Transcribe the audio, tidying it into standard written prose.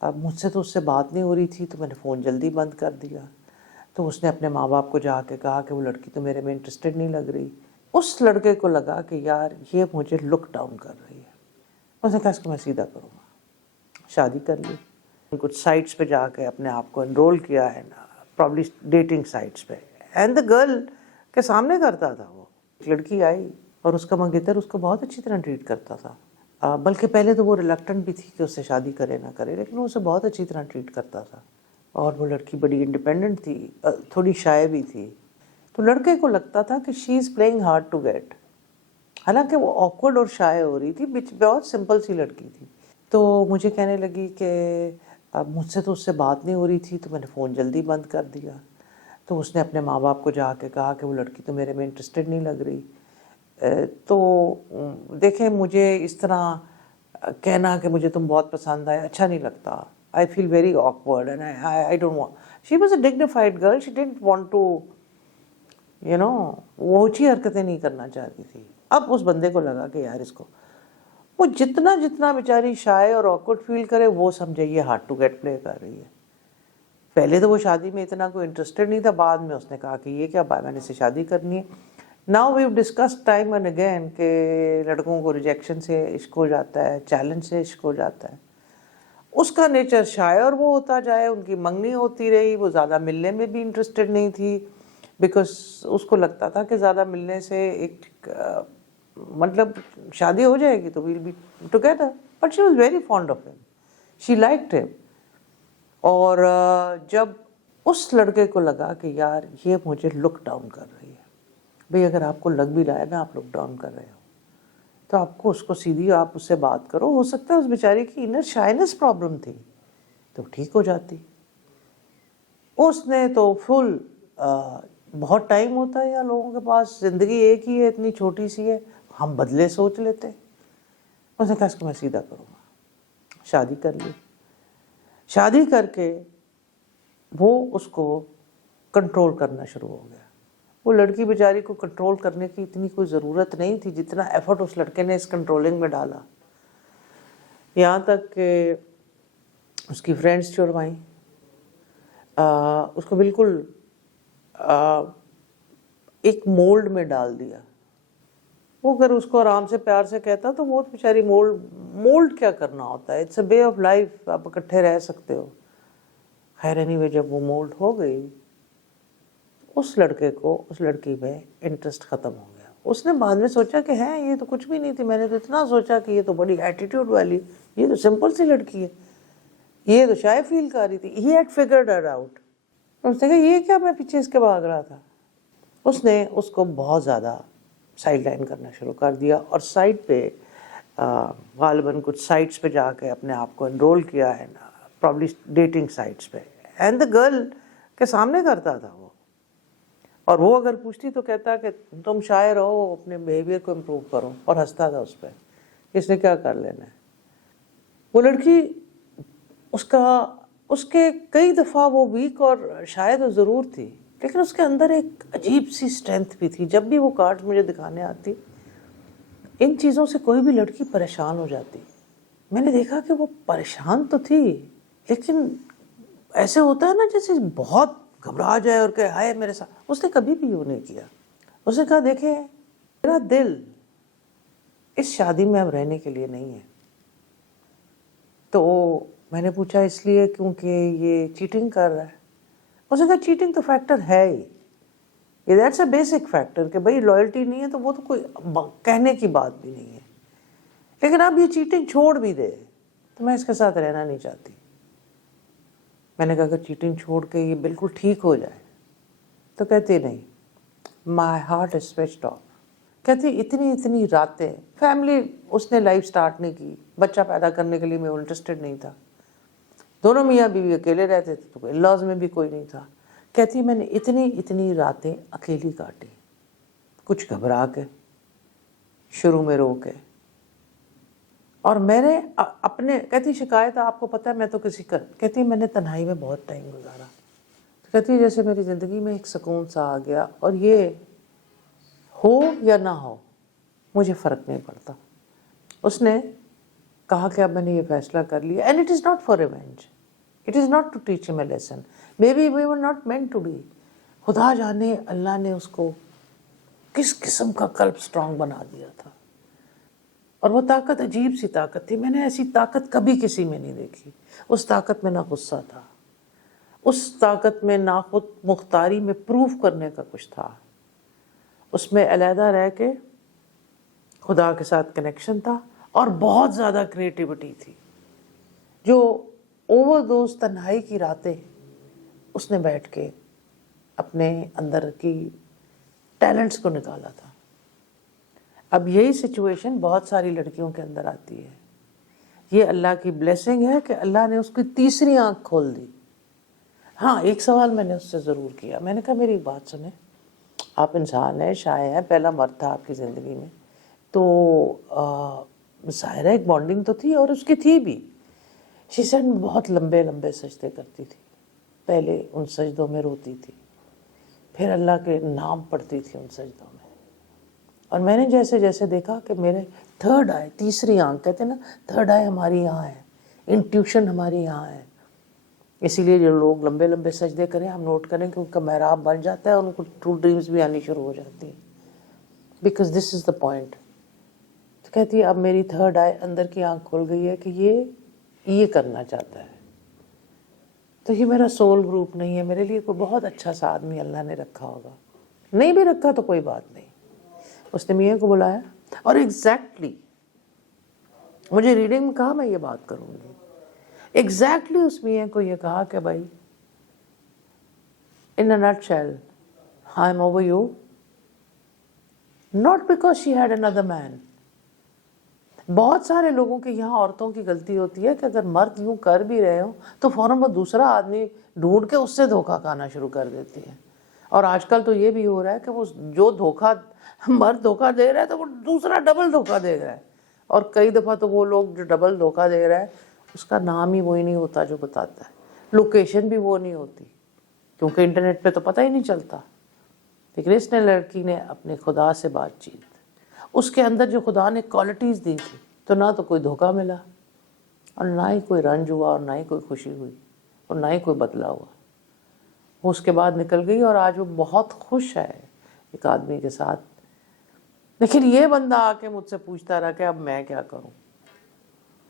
اب مجھ سے تو اس سے بات نہیں ہو رہی تھی تو میں نے فون جلدی بند کر دیا. تو اس نے اپنے ماں باپ کو جا کے کہا کہ وہ لڑکی تو میرے میں انٹرسٹڈ نہیں لگ رہی. اس لڑکے کو لگا کہ یار یہ مجھے لک ڈاؤن کر رہی ہے. اس نے کہا اس کو میں سیدھا کروں گا. شادی کر لی. کچھ سائٹس پہ جا کے اپنے آپ کو انرول کیا ہے نا, پرابلی ڈیٹنگ سائٹس پہ. اینڈ دا گرل کے سامنے کرتا تھا. وہ ایک لڑکی آئی اور اس کا منگیتر اس کو بہت اچھی طرح ٹریٹ کرتا تھا. بلکہ پہلے تو وہ ریلکٹنٹ بھی تھی کہ اس سے شادی کرے نہ کرے, لیکن وہ اسے بہت اچھی طرح ٹریٹ کرتا تھا. اور وہ لڑکی بڑی انڈیپینڈنٹ تھی, تھوڑی شائع بھی تھی. تو لڑکے کو لگتا تھا کہ she is playing hard to get, حالانکہ وہ آکورڈ اور شائع ہو رہی تھی. بہت سمپل سی لڑکی تھی. تو مجھے کہنے لگی کہ اب مجھ سے تو اس سے بات نہیں ہو رہی تھی تو میں نے فون جلدی بند کر دیا. تو اس نے اپنے ماں باپ کو جا کے کہا کہ وہ لڑکی تو میرے میں انٹرسٹڈ نہیں لگ رہی. تو دیکھیں مجھے اس طرح کہنا کہ مجھے تم بہت پسند آئے اچھا نہیں لگتا. I feel very awkward and I don't want. She was a dignified girl. She didn't want to, وہ اونچی حرکتیں نہیں کرنا چاہتی تھی. اب اس بندے کو لگا کہ یار اس کو وہ جتنا بیچاری شائع اور awkward فیل کرے وہ سمجھے یہ ہارڈ ٹو گیٹ پلے کر رہی ہے. پہلے تو وہ شادی میں اتنا کوئی انٹرسٹڈ نہیں تھا. بعد میں اس نے کہا کہ یہ کیا میں نے اسے شادی کرنی ہے. Now we've discuss time and again کہ لڑکوں کو ریجیکشن سے عشق ہو جاتا ہے, چیلنج سے عشق ہو جاتا ہے. اس کا نیچر شائع اور وہ ہوتا جائے. ان کی منگنی ہوتی رہی. وہ زیادہ ملنے میں بھی انٹرسٹڈ نہیں تھی بیکاز اس کو لگتا تھا کہ زیادہ ملنے سے ایک مطلب شادی ہو جائے گی تو we'll be together. But she was very fond of him, she liked ہم. اور جب اس لڑکے کو لگا کہ یار یہ مجھے لک ڈاؤن کر رہی ہے, بھئی اگر آپ کو لگ بھی رہا ہے نا آپ لک ڈاؤن کر رہے ہو تو آپ کو اس کو سیدھی آپ اس سے بات کرو. ہو سکتا ہے اس بیچاری کی انر شائنس پرابلم تھی تو ٹھیک ہو جاتی. اس نے تو فل بہت ٹائم ہوتا ہے یا لوگوں کے پاس, زندگی ایک ہی ہے, اتنی چھوٹی سی ہے, ہم بدلے سوچ لیتے. اس نے کہا اس کو میں سیدھا کروں گا. شادی کر لی. شادی کر کے وہ اس کو کنٹرول کرنا شروع ہو گیا. وہ لڑکی بیچاری کو کنٹرول کرنے کی اتنی کوئی ضرورت نہیں تھی جتنا ایفرٹ اس لڑکے نے اس کنٹرولنگ میں ڈالا. یہاں تک کہ اس کی فرینڈس چھڑوائیں, اس کو بالکل ایک مولڈ میں ڈال دیا. وہ اگر اس کو آرام سے پیار سے کہتا تو وہ بیچاری مولڈ کیا کرنا ہوتا ہے, it's a way of life, آپ اکٹھے رہ سکتے ہو. خیر اینی وے جب وہ مولڈ ہو گئی اس لڑکے کو اس لڑکی میں انٹرسٹ ختم ہو گیا. اس نے بعد میں سوچا کہ ہے یہ تو کچھ بھی نہیں تھی, میں نے تو اتنا سوچا کہ یہ تو بڑی ایٹیٹیوڈ والی, یہ تو سمپل سی لڑکی ہے, یہ تو شائع فیل کر رہی تھی. He had figured her out. اس نے کہا یہ کیا میں پیچھے اس کے بھاگ رہا تھا. اس نے اس کو بہت زیادہ سائڈ لائن کرنا شروع کر دیا اور سائٹ پہ غالباً کچھ سائٹس پہ جا کے اپنے آپ کو انرول کیا ہے نا, پرابلی ڈیٹنگ سائٹس پہ. اینڈ دا گرل کے سامنے کرتا تھا وہ. اور وہ اگر پوچھتی تو کہتا کہ تم شائع رہو, اپنے بیہیویئر کو امپروو کرو, اور ہنستا تھا اس پہ. اس نے کیا کر لینا ہے. وہ لڑکی اس کے کئی دفعہ وہ ویک اور شاید وہ ضرور تھی, لیکن اس کے اندر ایک عجیب سی اسٹرینتھ بھی تھی. جب بھی وہ کارڈ مجھے دکھانے آتی, ان چیزوں سے کوئی بھی لڑکی پریشان ہو جاتی. میں نے دیکھا کہ وہ پریشان تو تھی, لیکن ایسے ہوتا ہے نا جیسے بہت گھبرا جائے اور کہ ہائے میرے ساتھ. اس نے کبھی بھی وہ نہیں کیا. اس نے کہا دیکھیں میرا دل اس شادی میں اب رہنے کے لیے نہیں ہے. تو میں نے پوچھا اس لیے کیونکہ یہ چیٹنگ کر رہا ہے. اس نے کہا چیٹنگ تو فیکٹر ہے ہی, دیٹس اے بیسک فیکٹر کہ بھائی لائلٹی نہیں ہے تو وہ تو کوئی کہنے کی بات بھی نہیں ہے, لیکن اب یہ چیٹنگ چھوڑ بھی دے تو میں اس کے ساتھ رہنا نہیں چاہتی. میں نے کہا کہ چیٹنگ چھوڑ کے یہ بالکل ٹھیک ہو جائے تو کہتی نہیں, my heart is switched of. کہتی اتنی راتیں فیملی اس نے لائف سٹارٹ نہیں کی, بچہ پیدا کرنے کے لیے میں انٹرسٹڈ نہیں تھا. دونوں میاں بیوی اکیلے رہتے تھے تو ان لاز میں بھی کوئی نہیں تھا. کہتی میں نے اتنی راتیں اکیلی کاٹی, کچھ گھبرا کے, شروع میں رو کے. اور میں نے اپنے کہتی شکایت آپ کو پتہ ہے میں تو کہتی میں نے تنہائی میں بہت ٹائم گزارا. کہتی جیسے میری زندگی میں ایک سکون سا آ گیا, اور یہ ہو یا نہ ہو مجھے فرق نہیں پڑتا. اس نے کہا کہ اب میں نے یہ فیصلہ کر لیا. And it is not for revenge, it is not to teach him a lesson, maybe we were not meant to be. خدا جانے اللہ نے اس کو کس قسم کا قلب سٹرونگ بنا دیا تھا. اور وہ طاقت عجیب سی طاقت تھی, میں نے ایسی طاقت کبھی کسی میں نہیں دیکھی. اس طاقت میں نہ غصہ تھا, اس طاقت میں نہ خود مختاری میں پروف کرنے کا کچھ تھا, اس میں علیحدہ رہ کے خدا کے ساتھ کنیکشن تھا, اور بہت زیادہ کریٹیوٹی تھی. جو اوور دوز تنہائی کی راتیں اس نے بیٹھ کے اپنے اندر کی ٹیلنٹس کو نکالا تھا. اب یہی سچویشن بہت ساری لڑکیوں کے اندر آتی ہے. یہ اللہ کی بلیسنگ ہے کہ اللہ نے اس کی تیسری آنکھ کھول دی. ہاں, ایک سوال میں نے اس سے ضرور کیا. میں نے کہا میری بات سنیں, آپ انسان ہیں, شائع ہیں, پہلا مرد تھا آپ کی زندگی میں, تو ظاہرہ ایک بانڈنگ تو تھی, اور اس کی تھی بھی. شی سیڈ میں بہت لمبے لمبے سجدے کرتی تھی. پہلے ان سجدوں میں روتی تھی, پھر اللہ کے نام پڑھتی تھی ان سجدوں میں. اور میں نے جیسے جیسے دیکھا کہ میرے تھرڈ آئی, تیسری آنکھ کہتے ہیں نا, تھرڈ آئی ہماری یہاں ہے, انٹیوشن ہماری یہاں ہے. اسی لیے جو لوگ لمبے لمبے سجدے کریں, ہم نوٹ کریں کہ ان کا محراب بن جاتا ہے, اور ان کو ٹرو ڈریمز بھی آنی شروع ہو جاتی ہیں, because this is the point. تو کہتی ہے اب میری تھرڈ آئی اندر کی آنکھ کھل گئی ہے کہ یہ کرنا چاہتا ہے. تو یہ میرا سول گروپ نہیں ہے, میرے لیے کوئی بہت اچھا سا آدمی اللہ نے رکھا ہوگا. نہیں بھی رکھا تو کوئی بات نہیں. اس نے میاں کو بلایا, اور ایگزیکٹلی مجھے ریڈنگ میں کہا میں یہ بات کروں گی. ایگزیکٹلی اس میاں کو یہ کہا کہ بھائی, in a nutshell, I'm over you, not because she had another man. بہت سارے لوگوں کے یہاں عورتوں کی غلطی ہوتی ہے کہ اگر مرد یوں کر بھی رہے ہوں تو فوراً وہ دوسرا آدمی ڈھونڈ کے اس سے دھوکہ کھانا شروع کر دیتی ہے. اور آج کل تو یہ بھی ہو رہا ہے کہ وہ جو دھوکہ مرد دھوکہ دے رہا ہے تو وہ دوسرا ڈبل دھوکہ دے رہا ہے. اور کئی دفعہ تو وہ لوگ جو ڈبل دھوکہ دے رہا ہے اس کا نام ہی وہی نہیں ہوتا جو بتاتا ہے, لوکیشن بھی وہ نہیں ہوتی, کیونکہ انٹرنیٹ پہ تو پتہ ہی نہیں چلتا. لیکن اس نے لڑکی نے اپنے خدا سے بات چیت, اس کے اندر جو خدا نے کوالٹیز دی تھی, تو نہ تو کوئی دھوکہ ملا, اور نہ ہی کوئی رنج ہوا, اور نہ ہی کوئی خوشی ہوئی, اور نہ ہی کوئی بدلا ہوا. وہ اس کے بعد نکل گئی, اور آج وہ بہت خوش ہے ایک آدمی کے ساتھ. لیکن یہ بندہ آ کے مجھ سے پوچھتا رہا کہ اب میں کیا کروں.